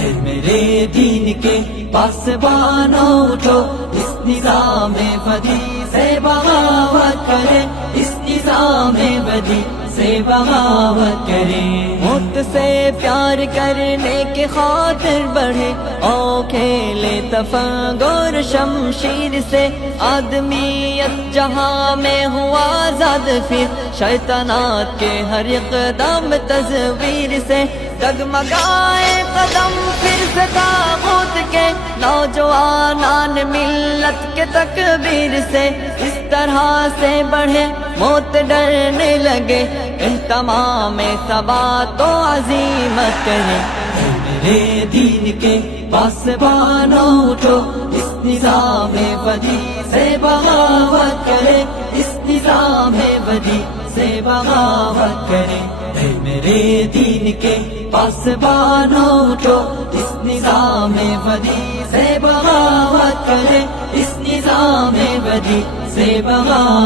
اے میرے دین کے پاسبانوں اٹھو، اس نظام بدی سے بغاوت کرے، اس نظام بدی سے بغاوت کرے۔ موت سے پیار کرنے کی خاطر بڑھے، او کھیلے تفنگر شمشیر سے، آدمیت جہاں میں ہوا آزاد پھر، شیطانات کے ہر اقدام تصویر سے، ڈگمگائے قدم پھر سے طاغوت کے، نوجوانان ملت کے تکبیر سے، اس طرح سے بڑھے موت ڈرنے لگے، ان تمام ثبات و عزیمت کرے۔ اے میرے دین کے پاسبانوں اٹھو، اس نظام بدی سے بغاوت کرے، اس نظام بدی سے بغاوت کرے۔ اے میرے دین کے پاسبانوں اٹھو، اس نظام بدی سے بغاوت کرے، اس نظام بدی سے بغاوت